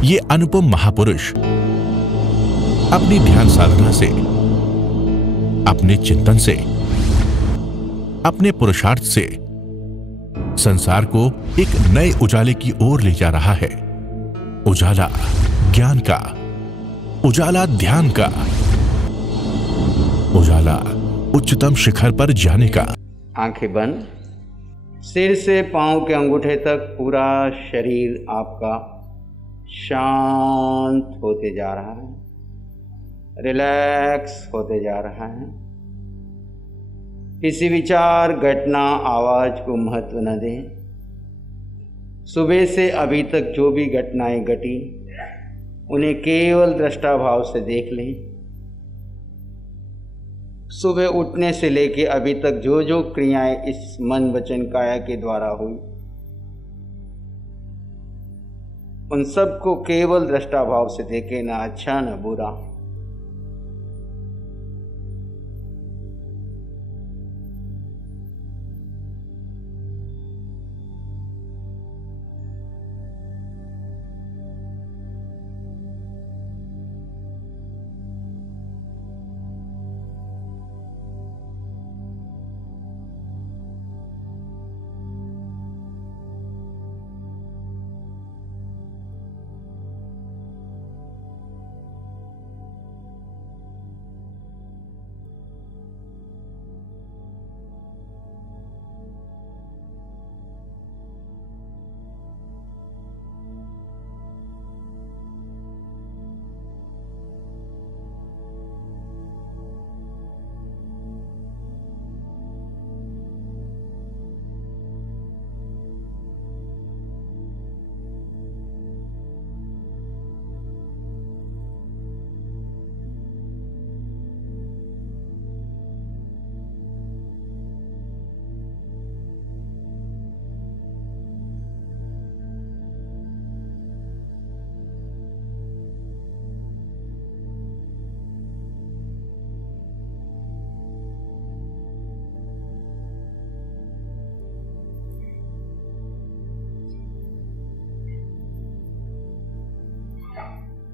ये अनुपम महापुरुष अपनी ध्यान साधना से, अपने चिंतन से, अपने पुरुषार्थ से संसार को एक नए उजाले की ओर ले जा रहा है। उजाला ज्ञान का, उजाला ध्यान का, उजाला उच्चतम शिखर पर जाने का। आंखें बंद, सिर से पांव के अंगूठे तक पूरा शरीर आपका शांत होते जा रहा है, रिलैक्स होते जा रहा है। किसी विचार, घटना, आवाज को महत्व न दें। सुबह से अभी तक जो भी घटनाएं घटी उन्हें केवल दृष्टा भाव से देख लें। सुबह उठने से लेकर अभी तक जो जो क्रियाएं इस मन वचन काया के द्वारा हुई उन सब को केवल दृष्टा भाव से देखें, ना अच्छा न बुरा।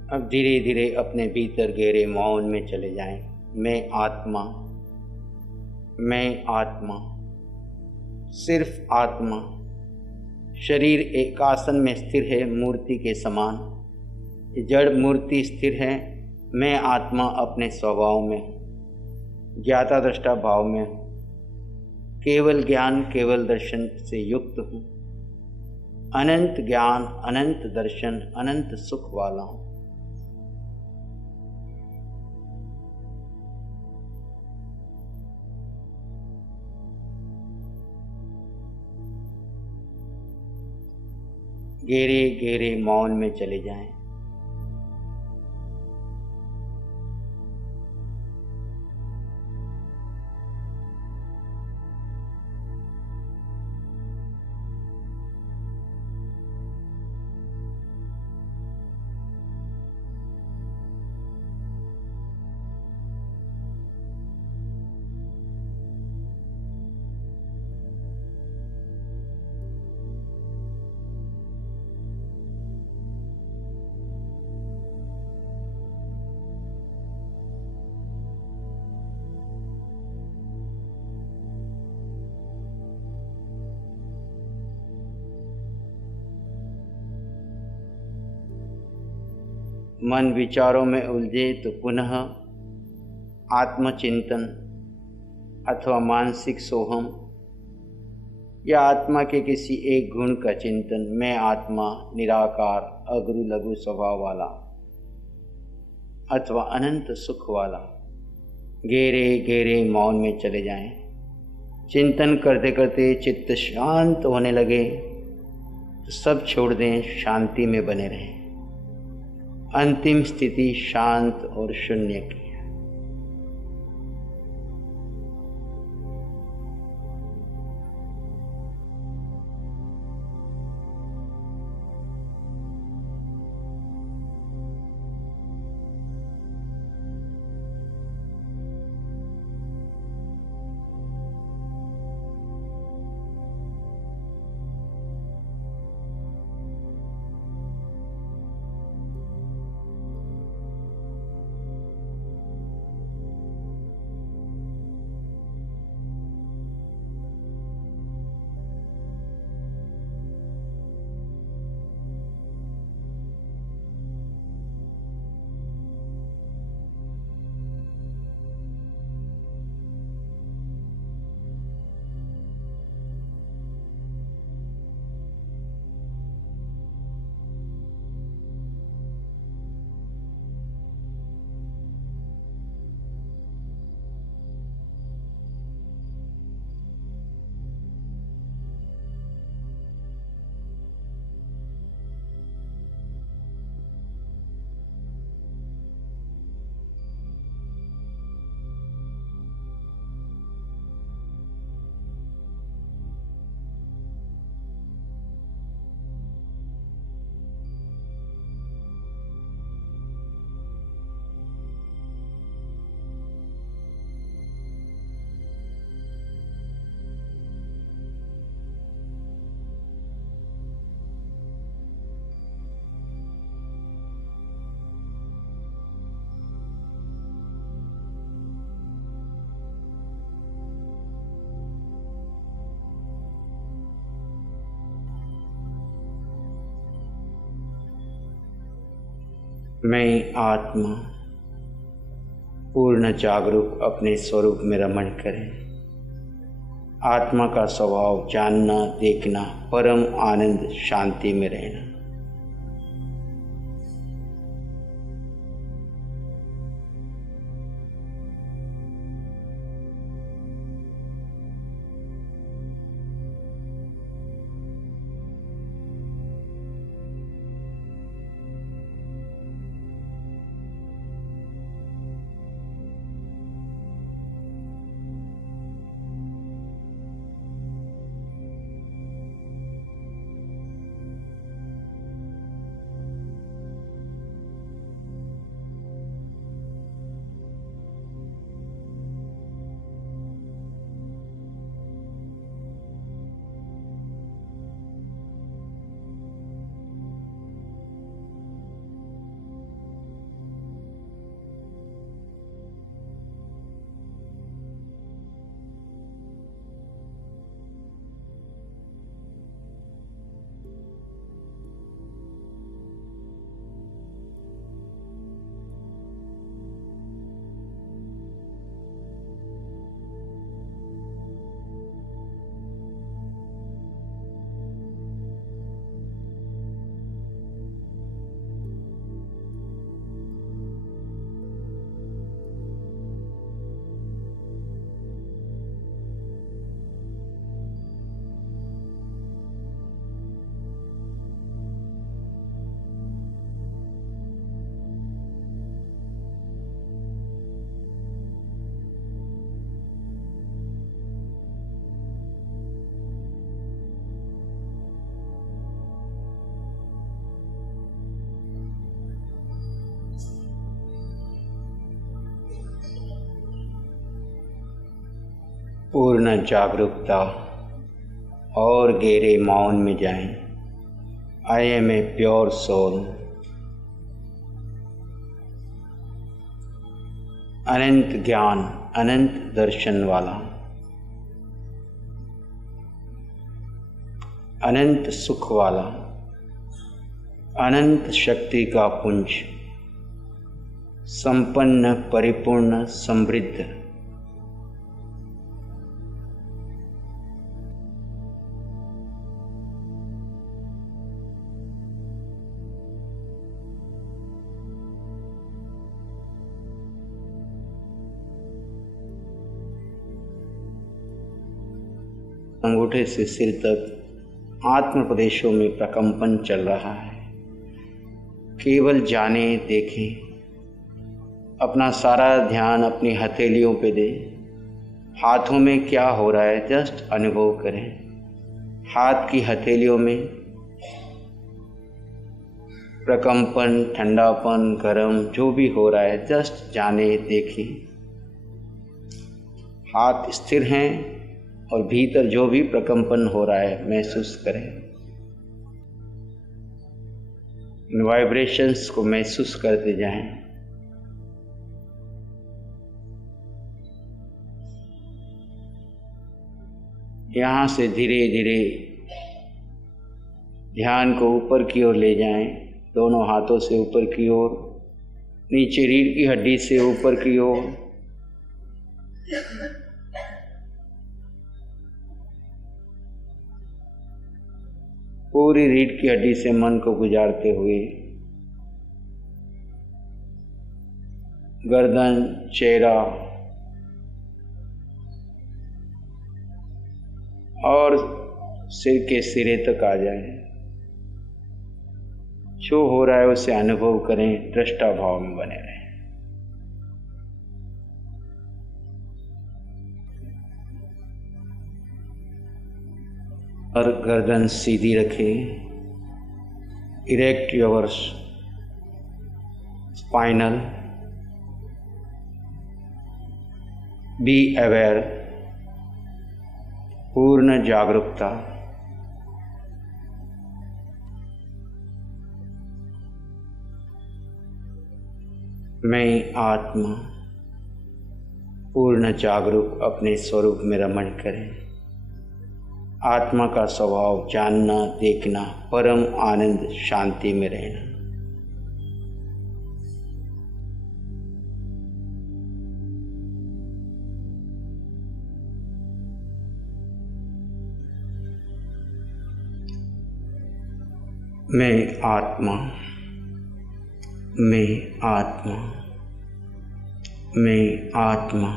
अब धीरे धीरे अपने भीतर गहरे मौन में चले जाएं। मैं आत्मा, मैं आत्मा, सिर्फ आत्मा। शरीर एक आसन में स्थिर है, मूर्ति के समान। जड़ मूर्ति स्थिर है। मैं आत्मा अपने स्वभाव में, ज्ञाता दृष्टा भाव में, केवल ज्ञान, केवल दर्शन से युक्त हूँ। अनंत ज्ञान, अनंत दर्शन, अनंत सुख वाला हूँ। गहरे गहरे मौन में चले जाएं। मन विचारों में उलझे तो पुनः आत्मचिंतन अथवा मानसिक सोहम या आत्मा के किसी एक गुण का चिंतन, मैं आत्मा निराकार, अगुरु लघु स्वभाव वाला अथवा अनंत सुख वाला, गहरे गहरे मौन में चले जाएं। चिंतन करते करते चित्त शांत होने लगे तो सब छोड़ दें, शांति में बने रहें। अंतिम स्थिति शांत और शून्य की। मैं आत्मा पूर्ण जागरूक अपने स्वरूप में रमण करें। आत्मा का स्वभाव जानना, देखना, परम आनंद शांति में रहना। पूर्ण जागरूकता और गहरे मौन में जाएं। I am a pure soul. अनंत ज्ञान, अनंत दर्शन वाला, अनंत सुख वाला, अनंत शक्ति का पुंज, संपन्न, परिपूर्ण, समृद्ध, अंगूठे से सिर तक आत्म प्रदेशों में प्रकंपन चल रहा है। केवल जाने, देखें, अपना सारा ध्यान अपनी हथेलियों पे दें। हाथों में क्या हो रहा है जस्ट अनुभव करें। हाथ की हथेलियों में प्रकंपन, ठंडापन, गरम जो भी हो रहा है जस्ट जाने, देखें। हाथ स्थिर हैं और भीतर जो भी प्रकंपन हो रहा है महसूस करें। इन वाइब्रेशंस को महसूस करते जाएं। यहाँ से धीरे धीरे ध्यान को ऊपर की ओर ले जाएं। दोनों हाथों से ऊपर की ओर, नीचे रीढ़ की हड्डी से ऊपर की ओर, पूरी रीढ़ की हड्डी से मन को गुजारते हुए गर्दन, चेहरा और सिर के सिरे तक आ जाए। जो हो रहा है उसे अनुभव करें, दृष्टा भाव में बने रहें। और गर्दन सीधी रखें। Erect your spinal. Be aware. पूर्ण जागरूकता। मैं आत्मा पूर्ण जागरूक अपने स्वरूप में रमण करें। आत्मा का स्वभाव जानना, देखना, परम आनंद शांति में रहना। मैं आत्मा, मैं आत्मा, मैं आत्मा।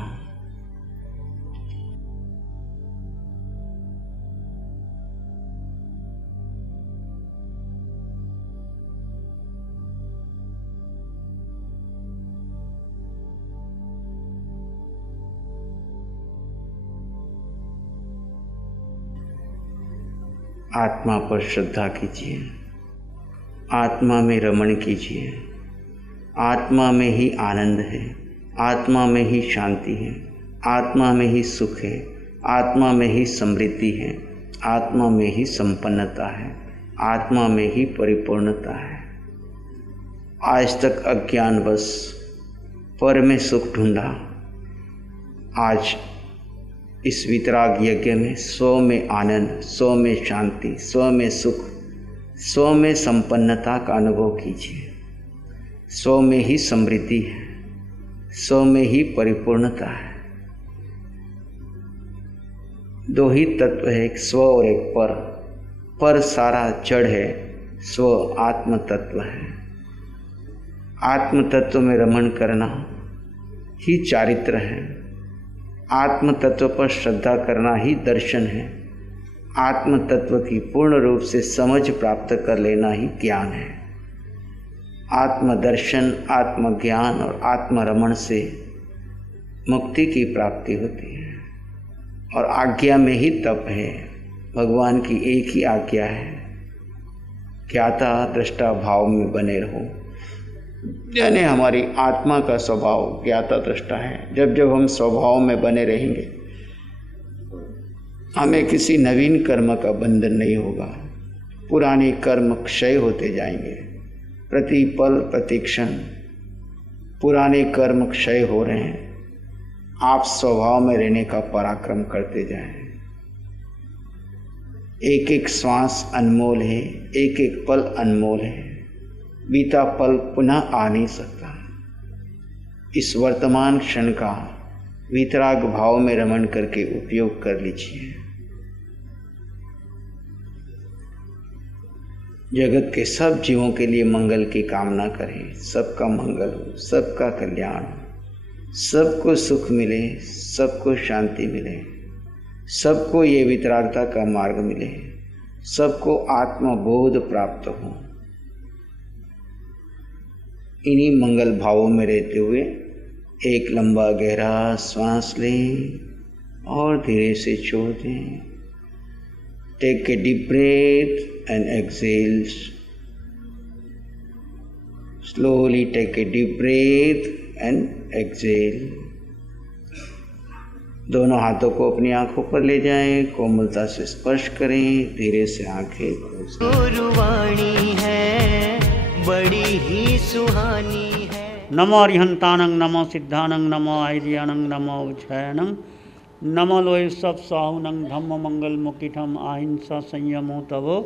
आत्मा पर श्रद्धा कीजिए, आत्मा में रमण कीजिए। आत्मा में ही आनंद है, आत्मा में ही शांति है, आत्मा में ही सुख है, आत्मा में ही समृद्धि है, आत्मा में ही संपन्नता है, आत्मा में ही परिपूर्णता है। आज तक अज्ञानवश पर में सुख ढूंढा, आज इस वितराग यज्ञ में स्व में आनंद, स्व में शांति, स्व में सुख, स्व में संपन्नता का अनुभव कीजिए। स्व में ही समृद्धि है, स्व में ही परिपूर्णता है। दो ही तत्व है, एक स्व और एक पर। पर सारा जड़ है, स्व आत्म तत्व है। आत्म तत्व में रमण करना ही चारित्र है। आत्म तत्व पर श्रद्धा करना ही दर्शन है। आत्म तत्व की पूर्ण रूप से समझ प्राप्त कर लेना ही ज्ञान है। आत्मदर्शन, आत्मज्ञान और आत्मरमण से मुक्ति की प्राप्ति होती है। और आज्ञा में ही तप है। भगवान की एक ही आज्ञा है, ज्ञाता दृष्टा भाव में बने रहो। यानी हमारी आत्मा का स्वभाव ज्ञाता दृष्टा है। जब जब हम स्वभाव में बने रहेंगे, हमें किसी नवीन कर्म का बंधन नहीं होगा। पुराने कर्म क्षय होते जाएंगे। प्रति पल प्रति क्षण पुराने कर्म क्षय हो रहे हैं। आप स्वभाव में रहने का पराक्रम करते जाएं। एक एक श्वास अनमोल है, एक एक पल अनमोल है। बीता पल पुनः आ नहीं सकता। इस वर्तमान क्षण का वितराग भाव में रमण करके उपयोग कर लीजिए। जगत के सब जीवों के लिए मंगल की कामना करें। सबका मंगल हो, सबका कल्याण हो, सबको सुख मिले, सबको शांति मिले, सबको ये वितरागता का मार्ग मिले, सबको आत्मबोध प्राप्त हो। इन्हीं मंगल भावों में रहते हुए एक लंबा गहरा श्वास लें और धीरे से छोड़ दें। Take a deep breath and exhale. Slowly take a deep breath and exhale. दोनों हाथों को अपनी आंखों पर ले जाएं, कोमलता से स्पर्श करें, धीरे से आंखें खोलें। गुरुवाणी है बड़ी ही सुहानी है। नमो अरिहंतानंग, नमो सिद्धानंग, नमो आयर्यानंग, नमो उज्जयनंग, नमो लोय सब साहुनंग, धम्म मंगल मुकिठम अहिंसा संयमो तवो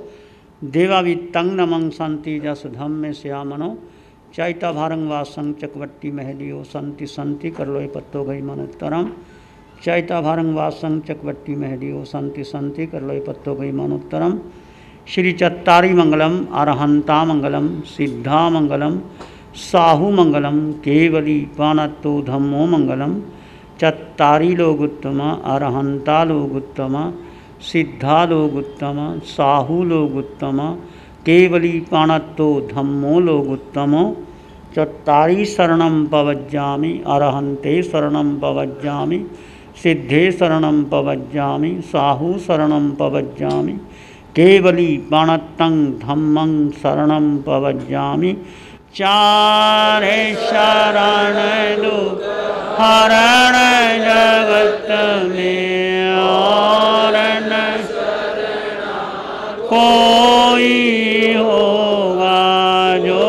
देवावित्तंग नमं शांति जस धम्मे श्यामनो चैता भारंग वासंग चकवट्टी महलियो संति संति कर लोय पत्तो गई मनोत्तरम। चैता भारंग वासंग चकवट्टी महलियो संति संति कर लोय पत्तो गई मनोत्तरम। श्री चत्तारी मंगलम, अरहंता मंगलम, सिद्धा मंगलम, साहू मंगलम, केवली पानत्तो धम्मो मंगलम। चत्तारी लोग उत्तम, अरहंता लोग उत्तम, सिद्धा लोग उत्तम, साहू लोग उत्तम, केवली पानत्तो धम्मो लोग उत्तम। चत्तारी शरणं पवज्जामि, अरहंते शरणं पवज्जामि, सिद्धे शरणं पवज्जामि, साहू शरणं पवज्जामि, केवली पाणत्तं धम्मं शरणं पवज्जामि। चारे शरण दो हरण जगत में और न कोई होगा जो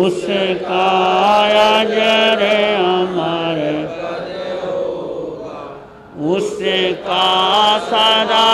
उसका अजर अमर, उसका सदा